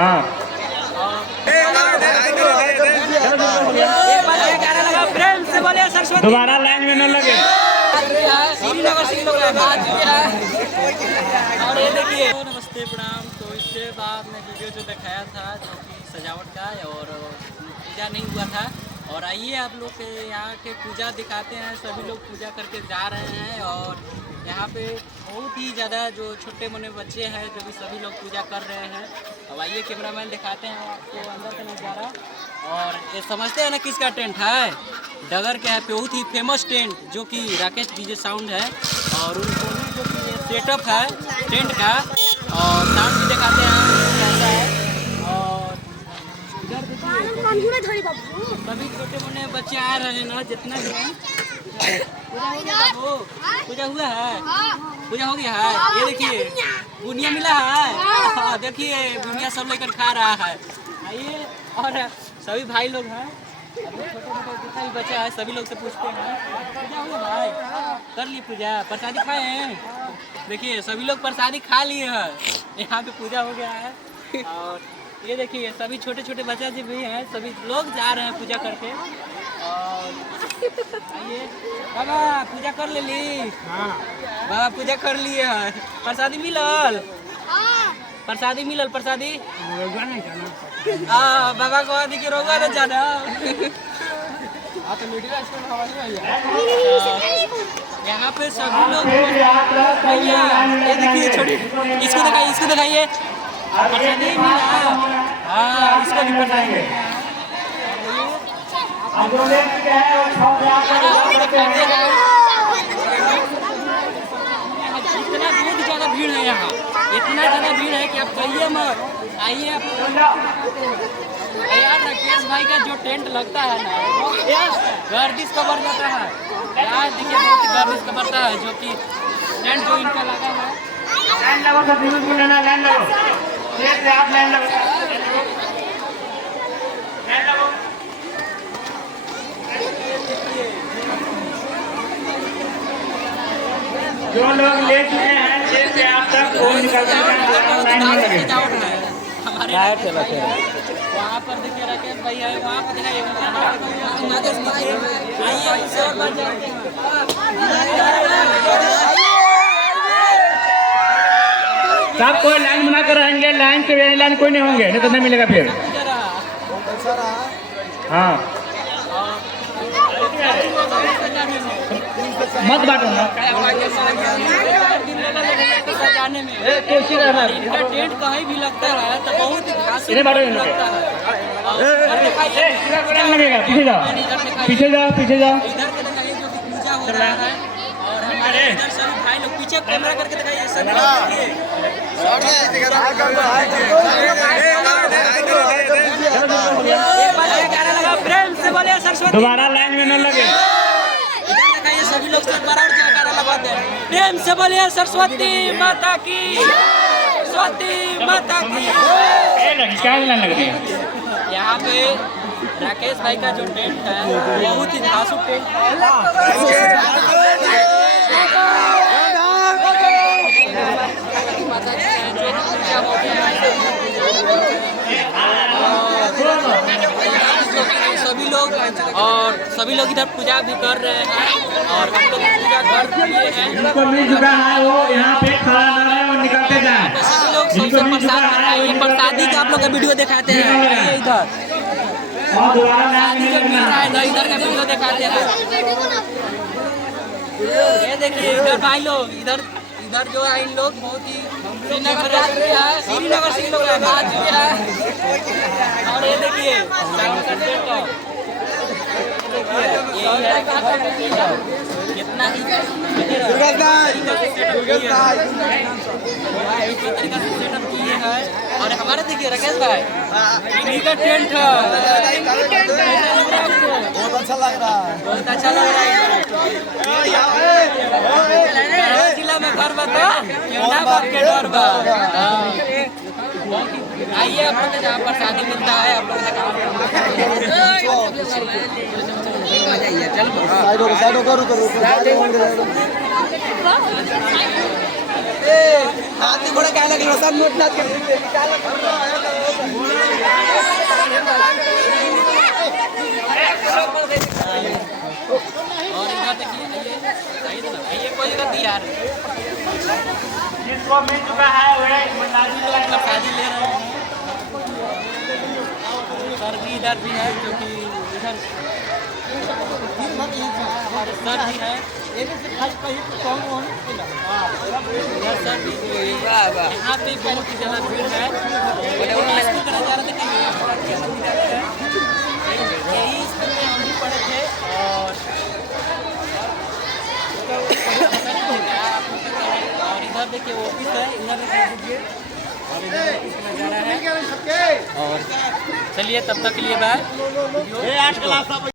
हाँ प्रेम से बोले सरस्वती। दोबारा लाइन में न लगे। श्रीनगर सिंह लोग और ये देखिए। नमस्ते प्रणाम। तो इसके बाद में वीडियो जो दिखाया था जो कि सजावट का और पूजा नहीं हुआ था, और आइए आप लोग के यहाँ के पूजा दिखाते हैं। सभी लोग पूजा करके जा रहे हैं और यहाँ पे बहुत ही ज़्यादा जो छोटे मोटे बच्चे हैं जो भी सभी लोग पूजा कर रहे हैं। अब आइए कैमरामैन दिखाते हैं आपको अंदर का नज़ारा। और ये समझते हैं ना किसका टेंट है? डगर का है, बहुत ही फेमस टेंट जो कि राकेश डीजे साउंड है। और उनको जो कि सेटअप है टेंट का, और साउंड भी दिखाते हैं कैसा है। और इधर देखिए सभी छोटे मोटे बच्चे आ रहे हैं ना, जितना भी है। पूजा हो गया बाबू? पूजा हुआ है? पूजा हो गया है? ये देखिए बुनिया मिला है। देखिए बुनिया सब लेकर खा रहा है। आइए, और सभी भाई लोग हैं, अभी छोटे मोटे जितना भी बच्चा है सभी लोग से पूछते हैं पूजा हुआ भाई? कर लिए पूजा? प्रसादी खाए हैं? देखिए सभी लोग प्रसादी खा लिए हैं। यहाँ पे पूजा हो गया है। और ये देखिए सभी छोटे छोटे बच्चा जो भी हैं सभी लोग जा रहे हैं पूजा करके। और आइए बाबा पूजा कर ले ली? हाँ बाबा पूजा कर लिए हैं। प्रसादी मिलल? प्रसादी मिलल? प्रसादी बाबा को आदि के रोगा न जाना। यहाँ पे सभी लोग भैया ये देखिए छोटी, इसको दिखाइए, इसको दिखाइए। प्रसादी मिला? हाँ इसको भी प्रसादी। इतना बहुत ज़्यादा भीड़ है यहाँ, इतना ज़्यादा भीड़ है कि आप कहिए मत। आइए आप यार, राकेश भाई का जो टेंट लगता है ना गर्दिश का बढ़ जाता है यार। देखिए बहुत गर्दिश का बढ़ता है जो कि टेंट जो इनका लगा है। लाइन लगो सब न्यूज़ में लेना, लाइन लगो से आप लाइन लगो, लाइन लगो। जो लोग ले चुके हैं से आप तक वो निकलते हैं लाइन में लगे। हमारे वहाँ पर देखिए राकेश भाई है, वहाँ पर दिखाइए। आइए उससे और बढ़ जाते हैं। सब कोई लाइन बना कर रहेंगे, लाइन के लाइन कोई नहीं होंगे, नहीं तो नहीं मिलेगा फिर। हाँ मत बांटो ना। इनका टेंट कहीं भी लगता है तो बहुत ही खास लगता है। लगेगा, पीछे जाओ, पीछे जाओ, पीछे जाओ। इधर के दिखाइए जो कि पूजा हो रहा है। और हमारे इधर सभी भाई लोग पीछे कैमरा करके दिखाइए सभी लोग। प्रेम से बोले सरस्वती। दोबारा लाइन में न लगे। इधर दिखाइए सभी लोग से बराबर जयकारा लगाते हैं। प्रेम से बोलिए सरस्वती माता की, सरस्वती माता की। क्या लाइन लग रही है? यहाँ पे राकेश भाई का जो टेंट है बहुत ही धांसू टेंट है। सभी लोग इधर पूजा भी कर रहे हैं और हम लोग पूजा कर रहे हैं। जिनको मिल चुका है वो यहाँ पे खड़ा ना रहे और निकलते जाए। सभी लोग सबसे प्रसाद बनाइए, प्रसादी का आप लोग का वीडियो दिखाते हैं। इधर प्रसादी जो मिल रहा है ना इधर का वीडियो दिखाते हैं। ये देखिए इधर भाई लोग, इधर जो है इन लोग बहुत ही श्रीनगर सिंह लोग है। और ये देखिए कितना ही सेटअप किए हैं। और हमारे देखिए राकेश भाई इन्हीं का टेंट है। बहुत अच्छा लग रहा है, बहुत अच्छा लग रहा है। जिला में घर बता बात के डर बा। आइए आप लोग जहाँ पर शादी मिलता है आप लोग साइडो करो हाथी घोड़ा क्या लगे सब नोट नाच कर और इधर देखिए, आइए कोई गलती यार, जिसको मिल चुका है वह प्रसादी ले रहे हैं। सर भी इधर भी है, जो कि इधर सर भी है, इधर सर भी, यहाँ पे बहुत ही ज़्यादा भीड़ है। और स्कूल का नज़ारा देखिए, यही स्कूल में हम भी पढ़े थे। और इधर देखिए ऑफिस है, इधर देखिए, और इधर ऑफिस का नज़ारा है। और चलिए तब तक के लिए बाय।